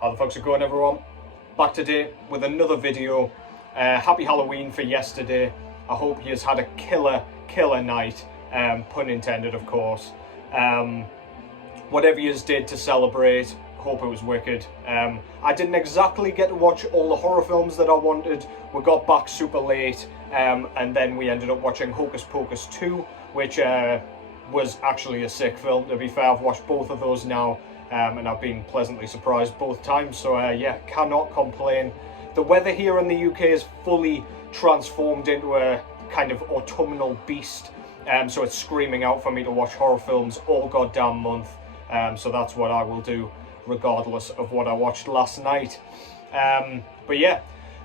How the fuck's it going, everyone? Back today with another video. Happy Halloween for yesterday. I hope you had a killer night. Pun intended, of course. Whatever you did to celebrate, hope it was wicked. I didn't exactly get to watch all the horror films that I wanted. We got back super late, and then we ended up watching Hocus Pocus 2, which was actually a sick film. To be fair, I've watched both of those now. And I've been pleasantly surprised both times, so yeah, cannot complain. The weather here in the UK is fully transformed into a kind of autumnal beast, so it's screaming out for me to watch horror films all goddamn month, so that's what I will do regardless of what I watched last night. But yeah,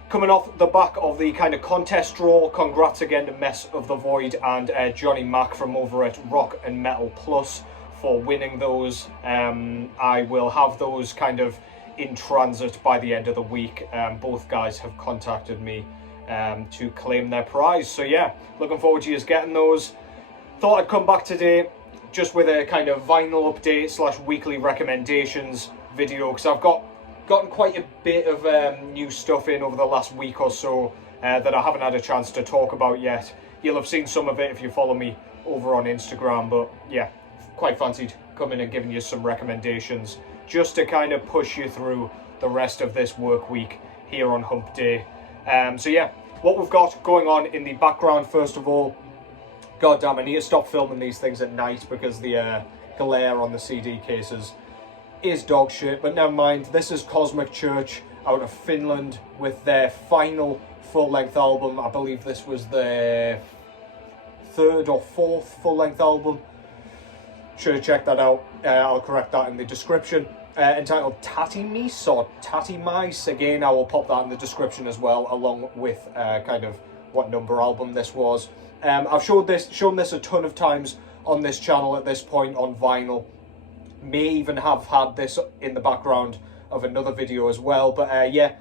coming off the back of the kind of contest draw, congrats again to Mess of the Void and Johnny Mac from over at Rock and Metal Plus for winning those. I will have those kind of in transit by the end of the week. Both guys have contacted me to claim their prize, so yeah, looking forward to you getting those. Thought I'd come back today just with a kind of vinyl update slash weekly recommendations video, because I've gotten quite a bit of new stuff in over the last week or so that I haven't had a chance to talk about yet. You'll have seen some of it if you follow me over on Instagram, but yeah, quite fancied coming and giving you some recommendations just to kind of push you through the rest of this work week here on Hump Day. So yeah, what we've got going on in the background, first of all, goddamn, I need to stop filming these things at night because the glare on the CD cases is dog shit, but never mind. This is Cosmic Church out of Finland with their final full-length album. I believe this was their third or fourth full-length album. Should have checked that out. I'll correct that in the description. Entitled Täyttymys or Täyttymys. Again, I will pop that in the description as well, along with kind of what number album this was. I've shown this a ton of times on this channel at this point on vinyl. May even have had this in the background of another video as well. But yeah,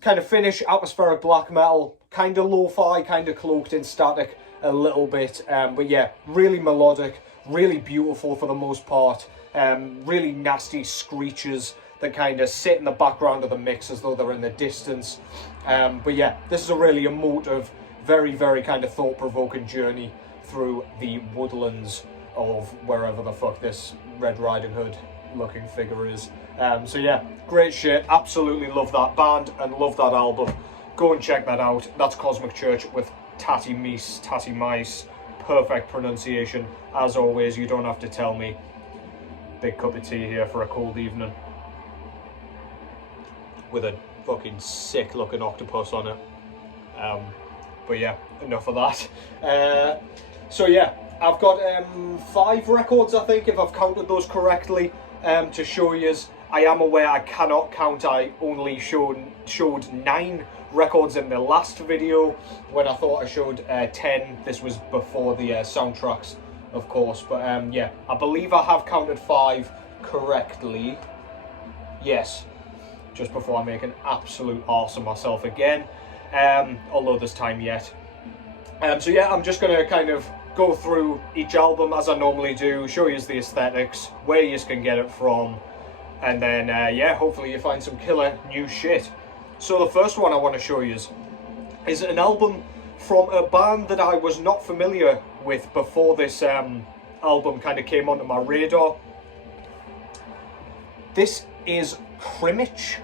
kind of Finnish atmospheric black metal, kind of lo-fi, kind of cloaked in static a little bit. But yeah, really melodic. Really beautiful for the most part. Really nasty screeches that kind of sit in the background of the mix as though they're in the distance. But yeah, this is a really emotive, very kind of thought-provoking journey through the woodlands of wherever the fuck this Red Riding Hood looking figure is. So yeah, great shit. Absolutely love that band and love that album. Go and check that out. That's Cosmic Church with Täyttymys. Perfect pronunciation, as always. You don't have to tell me. Big cup of tea here for a cold evening with a fucking sick looking octopus on it. But yeah, enough of that. So yeah, I've got 5 records, I think, if I've counted those correctly, to show you. I am aware I cannot count. I only showed 9 records in the last video when I thought I showed 10. This was before the soundtracks, of course, but yeah, I believe I have counted 5 correctly. Yes, just before I make an absolute arse of myself again, although there's time yet. So yeah, I'm just gonna kind of go through each album as I normally do, show you the aesthetics, where you can get it from, and then yeah, hopefully you find some killer new shit. So the first one I want to show you is an album from a band that I was not familiar with before this album kind of came onto my radar. This is Crymych.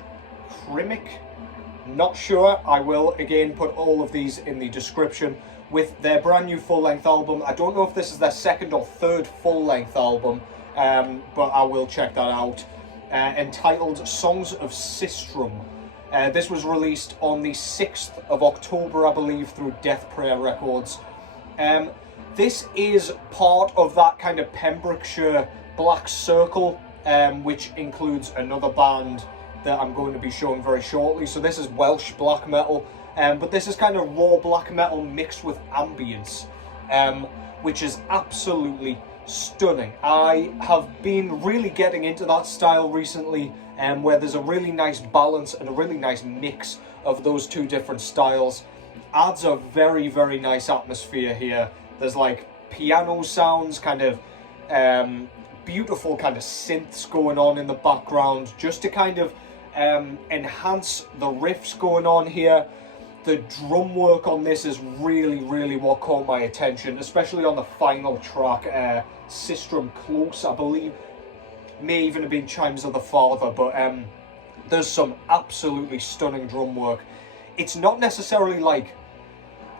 Not sure. I will again put all of these in the description with their brand new full-length album. I don't know if this is their second or third full-length album, but I will check that out. Entitled Songs of Sistrum. This was released on the 6th of October, I believe, through Death Prayer Records. This is part of that kind of Pembrokeshire Black Circle, which includes another band that I'm going to be showing very shortly. So this is Welsh black metal, but this is kind of raw black metal mixed with ambience, which is absolutely stunning. I have been really getting into that style recently, where there's a really nice balance and a really nice mix of those two different styles. Adds a very nice atmosphere here. There's like piano sounds, kind of beautiful kind of synths going on in the background, just to kind of enhance the riffs going on here. The drum work on this is really what caught my attention, especially on the final track, Sistrum Close, I believe. May even have been Chimes of the Father, but there's some absolutely stunning drum work. It's not necessarily like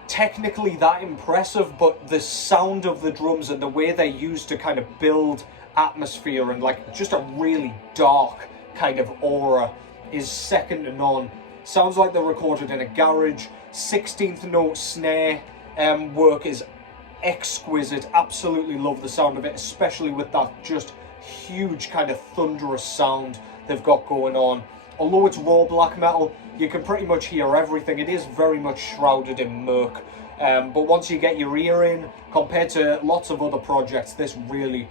technically that impressive, but the sound of the drums and the way they're used to kind of build atmosphere and like just a really dark kind of aura is second to none. Sounds like they're recorded in a garage. 16th note snare work is exquisite. Absolutely love the sound of it, especially with that just huge kind of thunderous sound they've got going on. Although it's raw black metal, you can pretty much hear everything. It is very much shrouded in murk. But once you get your ear in, compared to lots of other projects, this really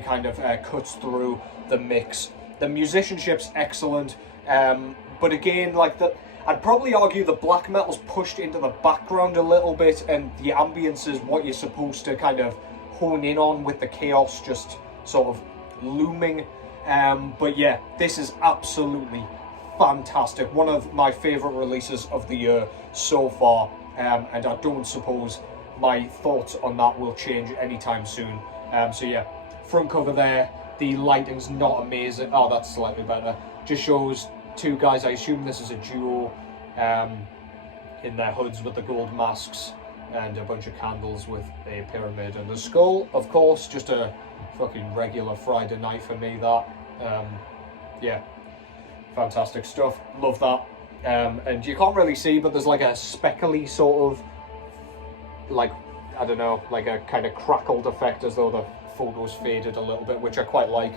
kind of cuts through the mix. The musicianship's excellent. But again, like I'd probably argue the black metal's pushed into the background a little bit, and the ambience is what you're supposed to kind of hone in on, with the chaos just sort of looming. But yeah, this is absolutely fantastic. One of my favourite releases of the year so far, and I don't suppose my thoughts on that will change anytime soon. So yeah, front cover there, the lighting's not amazing. Oh, that's slightly better. Just shows two guys, I assume this is a duo, in their hoods with the gold masks, and a bunch of candles with a pyramid and a skull. Of course, just a fucking regular Friday night for me, that. Yeah, fantastic stuff, love that. And you can't really see, but there's like a speckly sort of, like, I don't know, like a kind of crackled effect, as though the photo's faded a little bit, which I quite like.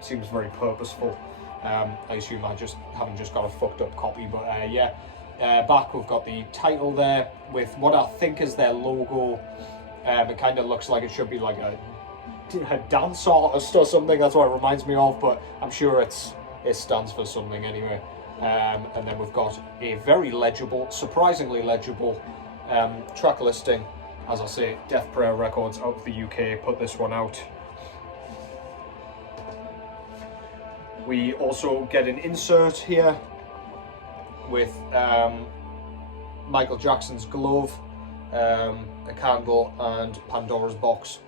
Seems very purposeful. I assume I haven't just got a fucked up copy, but yeah. Back we've got the title there with what I think is their logo. It kind of looks like it should be like a dance artist or something. That's what it reminds me of, but I'm sure it stands for something anyway. And then we've got a very legible, surprisingly legible track listing. As I say, Death Prayer Records out of the UK put this one out. We also get an insert here with Michael Jackson's glove, a candle, and Pandora's box.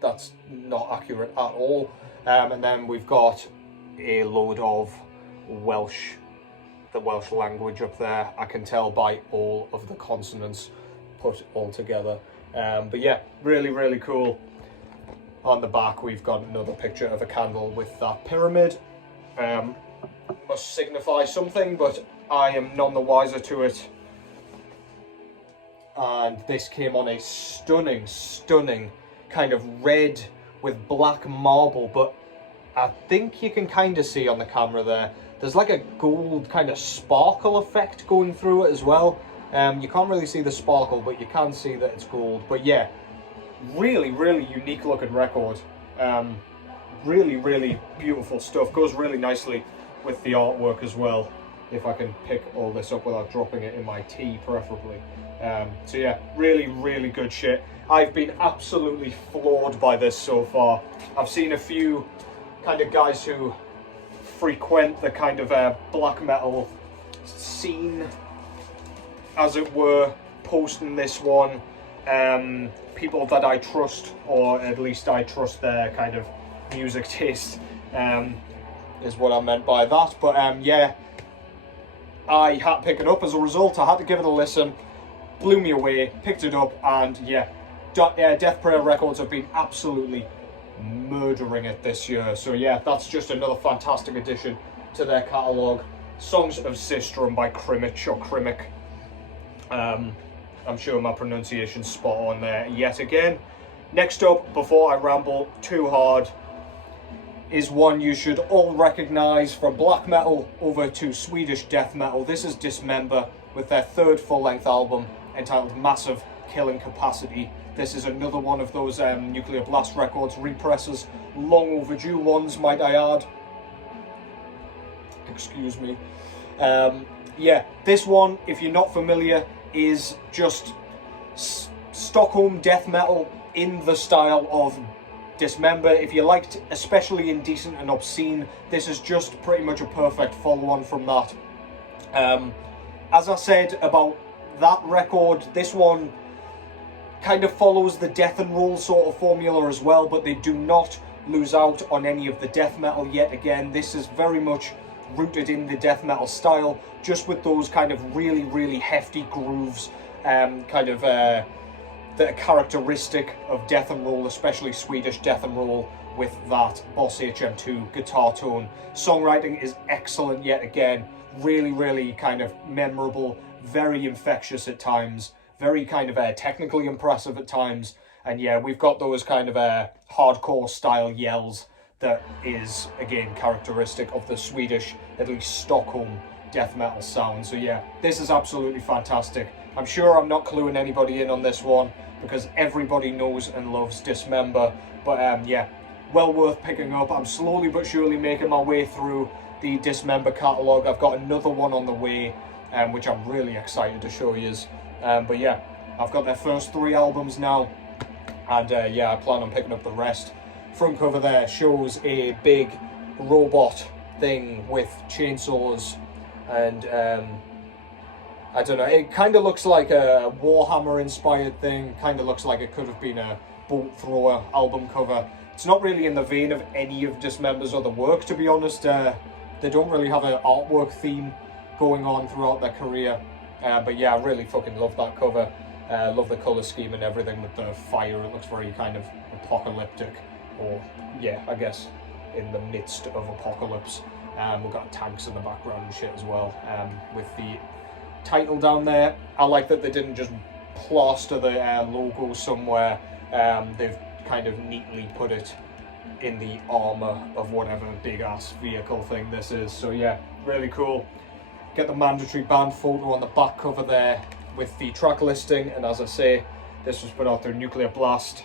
That's not accurate at all. And then we've got a load of the Welsh language up there. I can tell by all of the consonants put all together. But yeah, really cool. On the back we've got another picture of a candle with that pyramid. Must signify something, but I am none the wiser to it. And this came on a stunning kind of red with black marble, but I think you can kind of see on the camera there's like a gold kind of sparkle effect going through it as well. You can't really see the sparkle, but you can see that it's gold. But yeah, really unique looking record. Really beautiful stuff. Goes really nicely with the artwork as well, if I can pick all this up without dropping it in my tea preferably. So yeah, really good shit. I've been absolutely floored by this so far. I've seen a few kind of guys who frequent the kind of black metal scene, as it were, posting this one. People that I trust, or at least I trust their kind of music taste, is what I meant by that. But yeah, I had to pick it up. As a result, I had to give it a listen. Blew me away, picked it up, and yeah, Death Prayer Records have been absolutely murdering it this year. So yeah, that's just another fantastic addition to their catalogue. Songs of Sistrum by Crymych, or Crymych. I'm sure my pronunciation's spot on there yet again. Next up, before I ramble too hard, is one you should all recognise from black metal over to Swedish death metal. This is Dismember with their third full-length album entitled Massive Killing Capacity. This is another one of those Nuclear Blast Records represses, long overdue ones, might I add. Excuse me. Yeah, this one, if you're not familiar, is just Stockholm death metal in the style of Dismember. If you liked especially Indecent and Obscene, this is just pretty much a perfect follow-on from that. As I said about that record, this one kind of follows the death and roll sort of formula as well, but they do not lose out on any of the death metal yet again. This is very much rooted in the death metal style, just with those kind of really, really hefty grooves, that are characteristic of death and roll, especially Swedish death and roll, with that Boss HM2 guitar tone. Songwriting is excellent yet again, really, really kind of memorable, very infectious at times, very kind of technically impressive at times, and yeah, we've got those kind of hardcore style yells that is, again, characteristic of the Swedish, at least Stockholm, death metal sound. So yeah, this is absolutely fantastic. I'm sure I'm not cluing anybody in on this one, because everybody knows and loves Dismember, but yeah, well worth picking up. I'm slowly but surely making my way through the Dismember catalogue. I've got another one on the way, which I'm really excited to show you. But yeah, I've got their first 3 albums now, and yeah, I plan on picking up the rest. Front cover there shows a big robot thing with chainsaws, and I don't know, it kind of looks like a Warhammer inspired thing, kind of looks like it could have been a Bolt Thrower album cover. It's not really in the vein of any of Dismember's other work, to be honest. They don't really have an artwork theme going on throughout their career, but yeah, I really fucking love that cover. Love the colour scheme and everything with the fire. It looks very kind of apocalyptic, or yeah, I guess in the midst of apocalypse. We've got tanks in the background and shit as well, with the title down there. I like that they didn't just plaster the logo somewhere. They've kind of neatly put it in the armour of whatever big ass vehicle thing this is. So yeah, really cool. Get the mandatory band photo on the back cover there with the track listing, and as I say, this was put out through Nuclear Blast.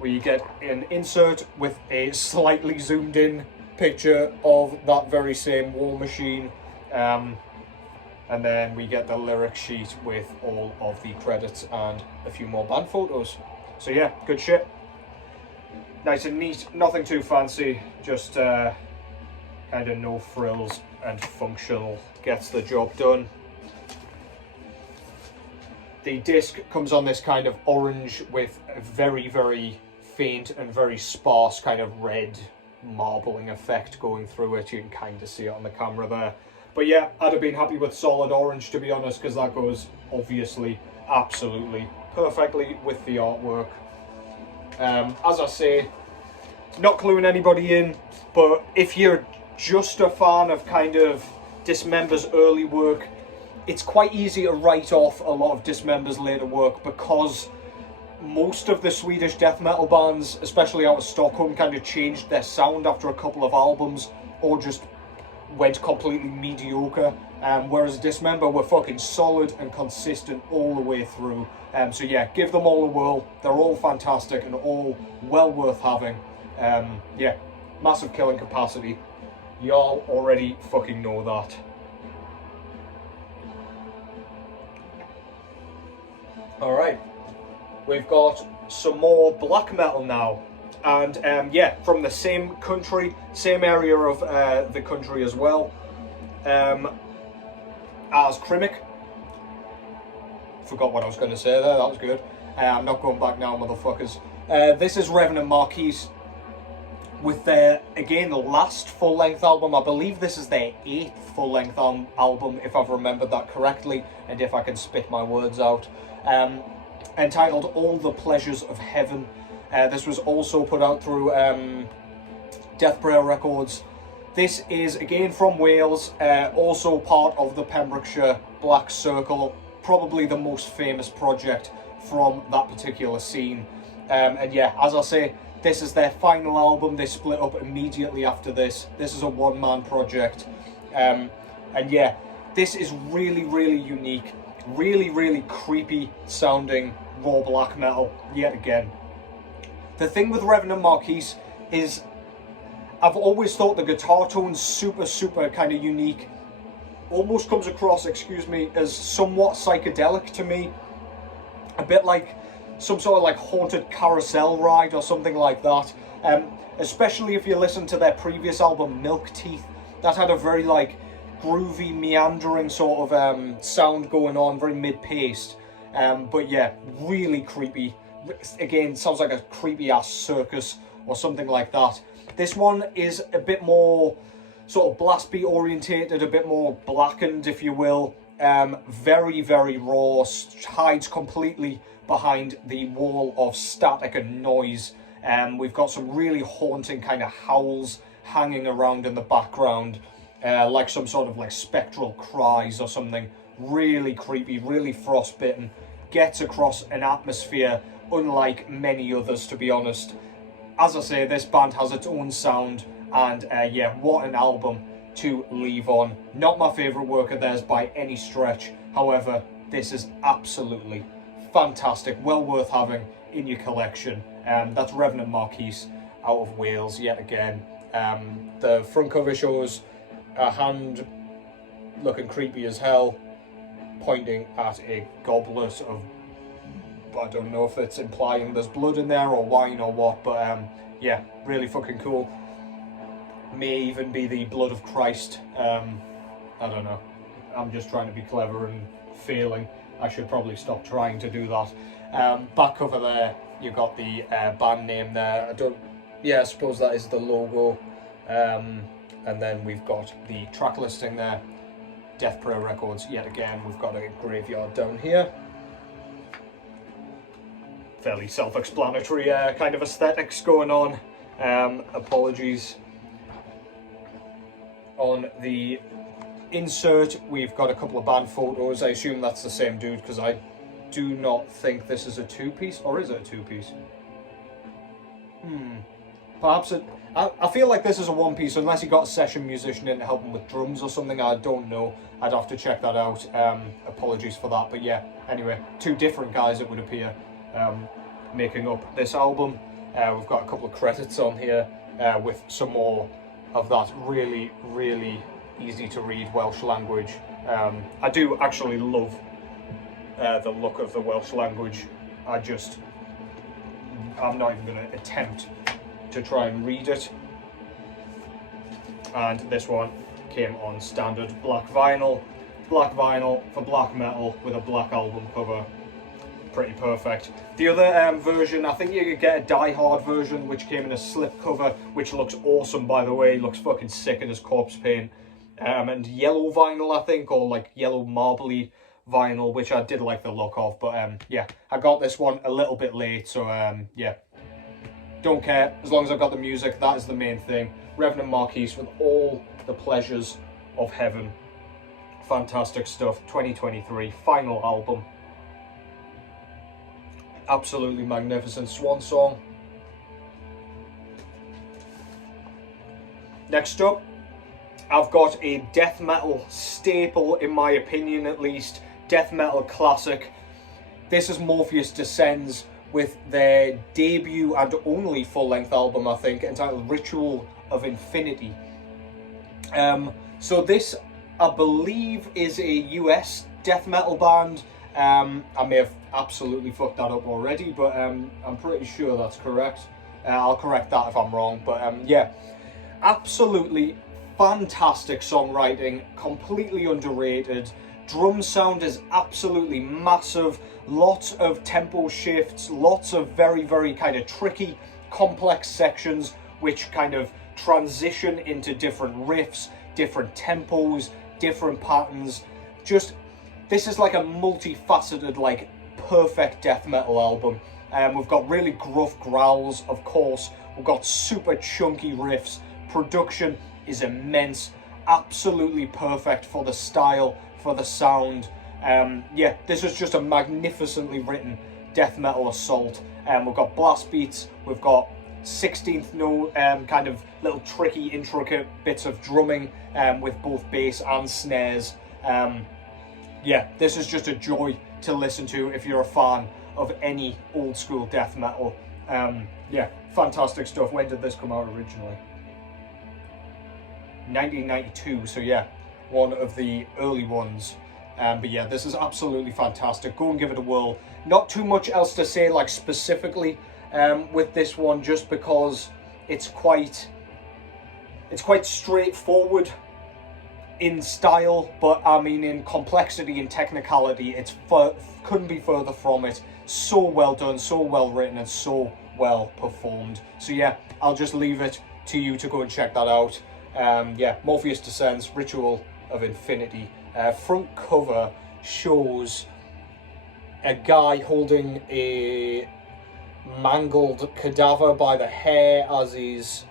We get an insert with a slightly zoomed in picture of that very same War Machine, and then we get the lyric sheet with all of the credits and a few more band photos. So yeah, good shit. Nice and neat, nothing too fancy, just kind of no frills and functional, gets the job done. The disc comes on this kind of orange with a very, very faint and very sparse kind of red marbling effect going through it. You can kind of see it on the camera there. But yeah, I'd have been happy with solid orange, to be honest, because that goes obviously absolutely perfectly with the artwork. As I say, not cluing anybody in, but if you're just a fan of kind of Dismember's early work, it's quite easy to write off a lot of Dismember's later work, because most of the Swedish death metal bands, especially out of Stockholm, kind of changed their sound after a couple of albums, or just went completely mediocre, whereas Dismember were fucking solid and consistent all the way through. So yeah, give them all a whirl. They're all fantastic and all well worth having. Yeah, massive killing capacity. Y'all already fucking know that. Alright, we've got some more black metal now. And yeah, from the same country, same area of the country as well, as Crymych. Forgot what I was going to say there, that was good. I'm not going back now, motherfuckers. This is Revenant Marquis with their, again, last full-length album. I believe this is their 8th full-length album, if I've remembered that correctly, and if I can spit my words out. Entitled All the Pleasures of Heaven. This was also put out through Death Prayer Records. This is, again, from Wales, also part of the Pembrokeshire Black Circle, probably the most famous project from that particular scene. And yeah, as I say, this is their final album. They split up immediately after this. This is a one-man project. And yeah, this is really, really unique, really, really creepy sounding raw black metal, yet again. The thing with Revenant Marquis is, I've always thought the guitar tone's super, super kind of unique. Almost comes across, excuse me, as somewhat psychedelic to me. A bit like some sort of like haunted carousel ride or something like that. Especially if you listen to their previous album, Milk Teeth, that had a very like groovy, meandering sort of sound going on, very mid-paced. But yeah, really creepy. Again, sounds like a creepy ass circus or something like that. This one is a bit more sort of blast beat orientated, a bit more blackened, if you will. Very, very raw, hides completely behind the wall of static and noise. We've got some really haunting kind of howls hanging around in the background, like some sort of like spectral cries or something. Really creepy, really frostbitten, gets across an atmosphere unlike many others, to be honest. As I say, this band has its own sound, and yeah, what an album to leave on. Not my favourite work of theirs by any stretch. However, this is absolutely fantastic, well worth having in your collection. That's Revenant Marquis out of Wales yet again. The front cover shows a hand looking creepy as hell, pointing at a goblet of, I don't know if it's implying there's blood in there or wine or what, but yeah, really fucking cool. May even be the blood of Christ. I don't know. I'm just trying to be clever and failing. I should probably stop trying to do that. Back cover there, you've got the band name there. I suppose that is the logo. And then we've got the track listing there. Death Prayer Records, yet again, we've got a graveyard down here. Fairly self-explanatory kind of aesthetics going on. Apologies. On the insert, we've got a couple of band photos. I assume that's the same dude, because I do not think this is a two-piece. Or is it a two-piece? Perhaps it... I feel like this is a one-piece, unless he got a session musician in to help him with drums or something. I don't know. I'd have to check that out. Apologies for that. But yeah, anyway, two different guys, it would appear, making up this album. We've got a couple of credits on here with some more of that really, really easy to read Welsh language. I do actually love the look of the Welsh language. I'm not even going to attempt to try and read it. And this one came on standard black vinyl for black metal with a black album cover. Pretty perfect. The other version, I think you could get a Die Hard version, which came in a slip cover, which looks awesome, by the way. Looks fucking sick in his corpse paint. And yellow vinyl, I think, or like yellow marbly vinyl, which I did like the look of. But yeah, I got this one a little bit late, so yeah. Don't care, as long as I've got the music, that is the main thing. Revenant Marquis with all the pleasures of heaven. Fantastic stuff. 2023, final album. Absolutely magnificent swan song. Next up, I've got a death metal staple, in my opinion at least. Death metal classic. This is Morphus Descent with their debut and only full-length album, I think, entitled Ritual of Infinity. So this, I believe, is a US death metal band. I may have absolutely fucked that up already, but I'm pretty sure that's correct. I'll correct that if I'm wrong, but yeah, absolutely fantastic songwriting, completely underrated. Drum sound is absolutely massive, lots of tempo shifts, lots of very, very kind of tricky, complex sections which kind of transition into different riffs, different tempos, different patterns. Just, this is like a multifaceted, like, perfect death metal album. We've got really gruff growls, of course. We've got super chunky riffs. Production is immense, absolutely perfect for the style, for the sound. Yeah, this is just a magnificently written death metal assault. We've got blast beats, we've got 16th note, kind of little tricky, intricate bits of drumming with both bass and snares. Yeah, this is just a joy to listen to if you're a fan of any old school death metal. Yeah, fantastic stuff. When did this come out originally? 1992, so yeah, one of the early ones. But yeah, this is absolutely fantastic. Go and give it a whirl. Not too much else to say, like specifically with this one, just because it's quite straightforward in style, but I mean in complexity and technicality, couldn't be further from it. So well done, so well written, and so well performed. So yeah, I'll just leave it to you to go and check that out. Yeah, Morpheus Descent, Ritual of Infinity. Front cover shows a guy holding a mangled cadaver by the hair as he's...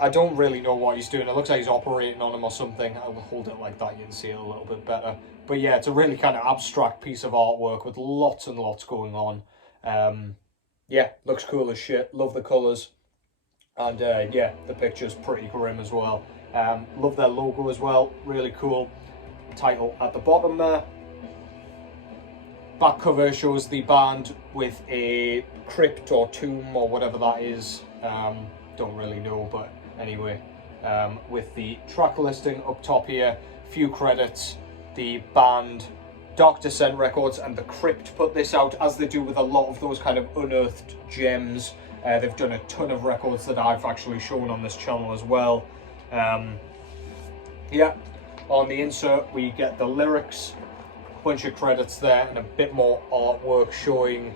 I don't really know what he's doing. It looks like he's operating on him or something. I will hold it like that, you can see it a little bit better. But yeah, it's a really kind of abstract piece of artwork with lots and lots going on. Yeah, looks cool as shit. Love the colours. And yeah, the picture's pretty grim as well. Love their logo as well. Really cool. Title at the bottom there. Back cover shows the band with a crypt or tomb or whatever that is. Don't really know, but anyway. With the track listing up top here. Few credits. The band Dark Descent Records and the Crypt put this out, as they do with a lot of those kind of unearthed gems. They've done a ton of records that I've actually shown on this channel as well. Yeah, on the insert we get the lyrics, bunch of credits there, and a bit more artwork showing...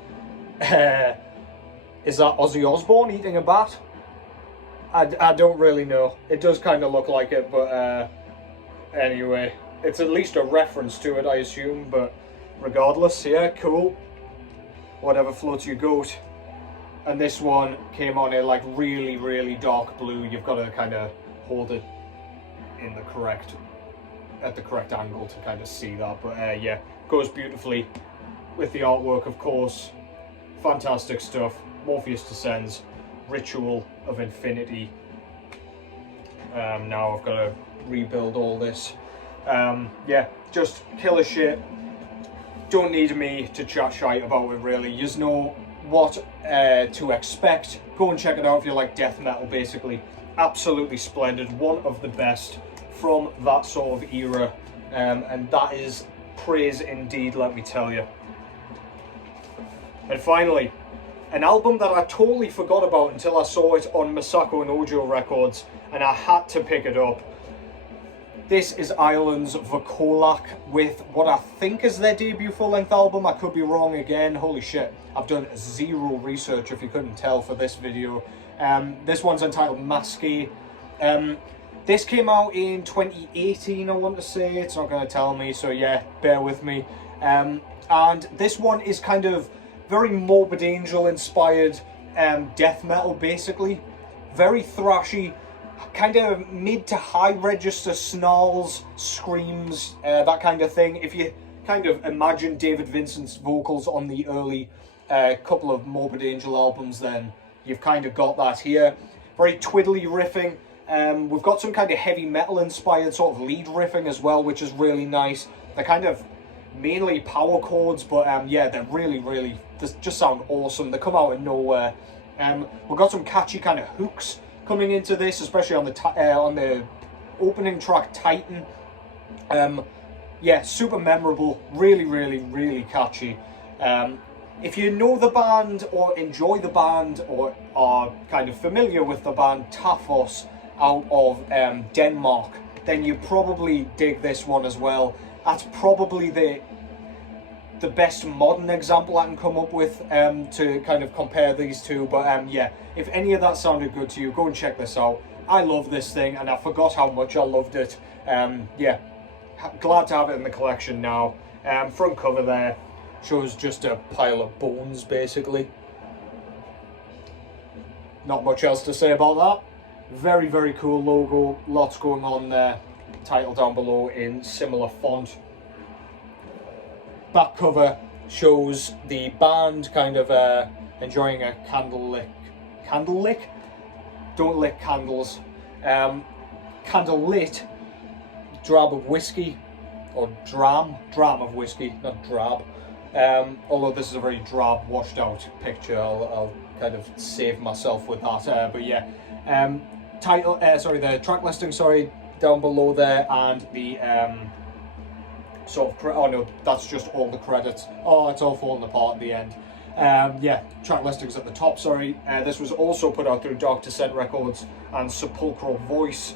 is that Ozzy Osbourne eating a bat? I don't really know. It does kind of look like it, but anyway, it's at least a reference to it, I assume, but regardless, yeah, cool. Whatever floats your goat. And this one came on a like really, really dark blue. You've got to kind of hold it in the correct angle to kind of see that. But yeah, goes beautifully with the artwork, of course. Fantastic stuff. Morpheus Descends, Ritual of Infinity. Now I've got to rebuild all this. Yeah, just killer shit. Don't need me to chat shite about it really. You know what to expect. Go and check it out if you like death metal, basically. Absolutely splendid. One of the best from that sort of era. And that is praise indeed, let me tell you. And finally, an album that I totally forgot about until I saw it on Masque and Audio Records, and I had to pick it up. This is Ireland's Vircolac with what I think is their debut full-length album. I could be wrong again. Holy shit. I've done zero research, if you couldn't tell, for this video. This one's entitled Masque. This came out in 2018, I want to say. It's not going to tell me, so yeah, bear with me. And this one is kind of very Morbid Angel inspired death metal, basically. Very thrashy. Kind of mid to high register snarls, screams, that kind of thing. If you kind of imagine David Vincent's vocals on the early couple of Morbid Angel albums, then you've kind of got that here. Very twiddly riffing. We've got some kind of heavy metal inspired sort of lead riffing as well, which is really nice. They're kind of mainly power chords, but yeah, they're really, they just sound awesome. They come out of nowhere. We've got some catchy kind of hooks coming into this, especially on the opening track, Titan. Yeah, super memorable, really catchy. If you know the band or enjoy the band or are kind of familiar with the band Tafos out of Denmark, then you probably dig this one as well. That's probably the best modern example I can come up with to kind of compare these two. But yeah, if any of that sounded good to you, go and check this out. I love this thing, and I forgot how much I loved it. Yeah, glad to have it in the collection now. Front cover there shows just a pile of bones, basically. Not much else to say about that. Very cool logo, lots going on there. Title down below in similar font. Back cover shows the band kind of enjoying a candle lick? Don't lick candles. Candle lit drab of whiskey, or dram of whiskey, not drab. Although this is a very drab, washed out picture, I'll kind of save myself with that. But yeah, the track listing, down below there, and the sort of, oh no, that's just all the credits. Oh, it's all falling apart at the end. Yeah, track listings at the top, sorry. This was also put out through Dark Descent Records and Sepulchral Voice.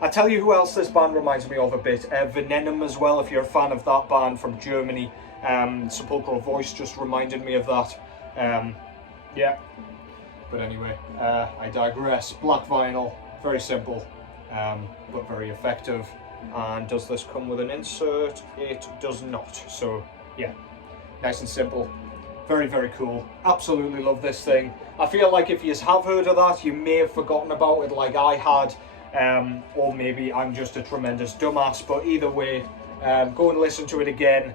I tell you who else this band reminds me of a bit. Venom as well, if you're a fan of that band from Germany. Sepulchral Voice just reminded me of that. Yeah, but anyway, I digress. Black vinyl, very simple, but very effective. And does this come with an insert? It does not. So yeah, nice and simple. Very, very cool. Absolutely love this thing. I feel like if you have heard of that, you may have forgotten about it like I had. Or maybe I'm just a tremendous dumbass, but either way, go and listen to it again.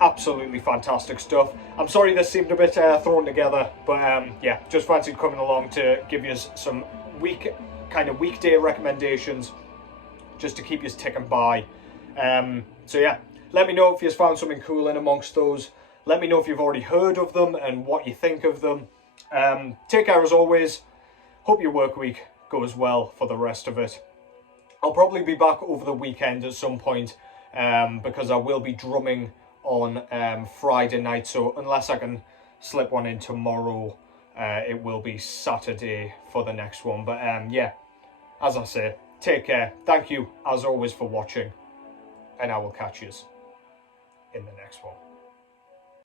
Absolutely fantastic stuff. I'm sorry this seemed a bit thrown together, but yeah, just fancied coming along to give you some weekday recommendations, just to keep you ticking by. So yeah, let me know if you've found something cool in amongst those. Let me know if you've already heard of them and what you think of them. Take care as always. Hope your work week goes well for the rest of it. I'll probably be back over the weekend at some point, because I will be drumming on Friday night, so unless I can slip one in tomorrow, it will be Saturday for the next one. But yeah, as I say, take care. Thank you as always for watching, and I will catch you in the next one.